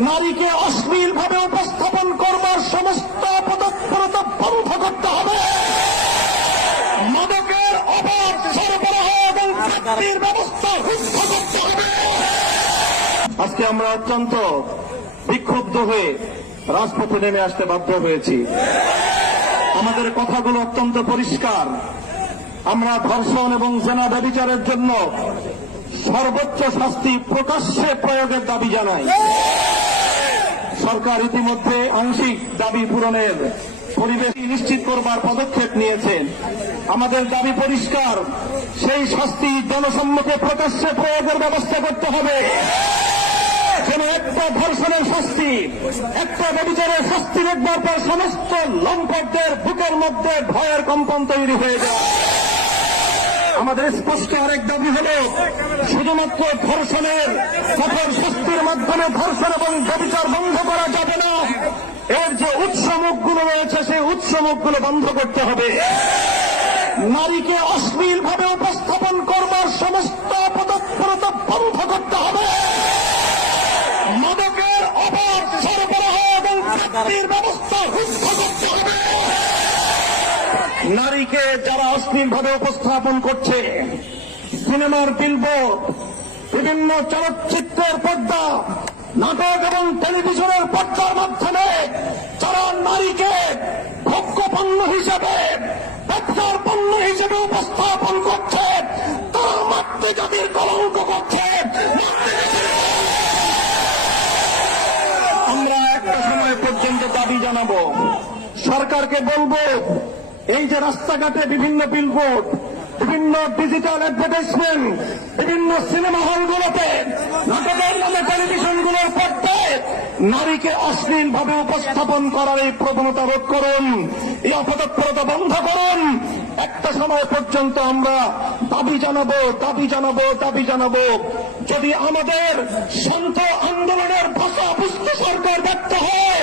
নারীকে অশ্লীল ভাবে উপস্থাপন করবার সমস্ত পদক্ষেপ বন্ধ করতে হবে। মাদকের অবাধ সরবরাহ এবং চাকরির ব্যবস্থা রুদ্ধ করতে হবে। আজকে আমরা অত্যন্ত বিক্ষুব্ধ হয়ে রাজপথে নেমে আসতে বাধ্য হয়েছি। আমাদের কথাগুলো অত্যন্ত পরিষ্কার। আমরা ধর্ষণ এবং জেনা ব্যভিচারের জন্য সর্বোচ্চ শাস্তি প্রকাশ্যে প্রয়োগের দাবি জানাই। সরকার ইতিমধ্যে আংশিক দাবি পূরণের পরিবেশ নিশ্চিত করবার পদক্ষেপ নিয়েছেন। আমাদের দাবি পরিষ্কার, সেই শাস্তি জনসম্মুখে প্রকাশ্যে প্রয়োগের ব্যবস্থা করতে হবে। যেন একটা ধর্ষণের শাস্তি, একটা ব্যভিচারের শাস্তি দেখবার পর সমস্ত লম্পটদের বুকের মধ্যে ভয়ের কম্পন তৈরি হয়ে যায়। আমাদের স্পষ্ট আরেক দাবি হল, শুধুমাত্র ধর্ষণের কঠোর শাস্তির মাধ্যমে ধর্ষণ এবং ব্যভিচার বন্ধ করা যাবে না। এর যে উৎসমুখগুলো রয়েছে সেই উৎসমুখগুলো বন্ধ করতে হবে। নারীকে অশ্লীল ভাবে উপস্থাপন করবার সমস্ত পদক্ষেপ বন্ধ করতে হবে। মাদকের অবাধ সরবরাহ এবং চাকরির ব্যবস্থা রুদ্ধ করতে হবে। নারীকে যারা অশ্লীল ভাবে উপস্থাপন করছে, সিনেমার বিলবোর্ড, বিভিন্ন চলচ্চিত্রের পর্দা, নাটক এবং টেলিভিশনের পর্দার মাধ্যমে যারা নারীকে ভোগ্য পণ্য হিসেবে, ব্যবসার পণ্য হিসেবে উপস্থাপন করছে, তারা মাতৃজাতির কলঙ্ক করছে। আমরা একটা সময় পর্যন্ত দাবি জানাবো, সরকারকে বলবো, এই যে রাস্তাঘাটে বিভিন্ন বিলবোর্ড, বিভিন্ন ডিজিটাল অ্যাডভার্টাইজমেন্ট, বিভিন্ন সিনেমা হলগুলোতে, নাটকের নামে টেলিভিশনগুলোর পর্দায় নারীকে অশ্লীল ভাবে উপস্থাপন করার এই প্রবণতা রোধ করুন, এই অপতৎপরতা বন্ধ করুন। একটা সময় পর্যন্ত আমরা দাবি জানাবো। যদি আমাদের শান্ত আন্দোলনের ভাষা বুঝতে সরকার ব্যর্থ হয়,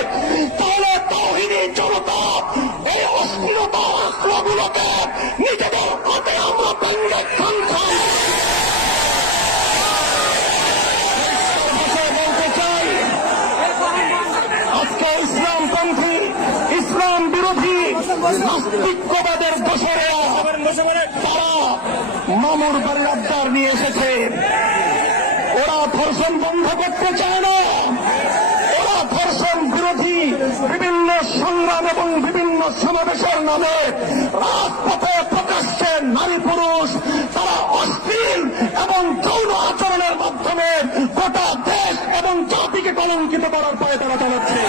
তাহলে তাওহীদি জনতা এই অশ্লীলতা আখড়াগুলোকে নিজেদের হাতে আমরা ভেঙে খান। বলতে চাই, আজকে ইসলামপন্থী, ইসলাম বিরোধী নাস্তিক্যবাদের দোষরেরা তারা মামুর বাড়ির আবদার নিয়ে এসেছে। ওরা ধর্ষণ বন্ধ করতে চায় না। ওরা ধর্ষণ বিরোধী বিভিন্ন সংগ্রাম এবং বিভিন্ন সমাবেশের নামে রাজপথে প্রকাশ্যে নারী পুরুষ তারা অশ্লীল এবং যৌন আচরণের মাধ্যমে গোটা দেশ এবং জাতিকে কলঙ্কিত করার পরে তারা চালাচ্ছে।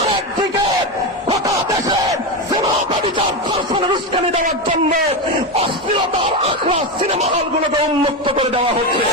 আরেকদিকে গোটা দেশে জেনা ব্যভিচার ধর্ষণের উস্কানি দেওয়ার জন্য অশ্লীলতার আখড়া সিনেমা হলগুলোকে উন্মুক্ত করে দেওয়া হচ্ছে।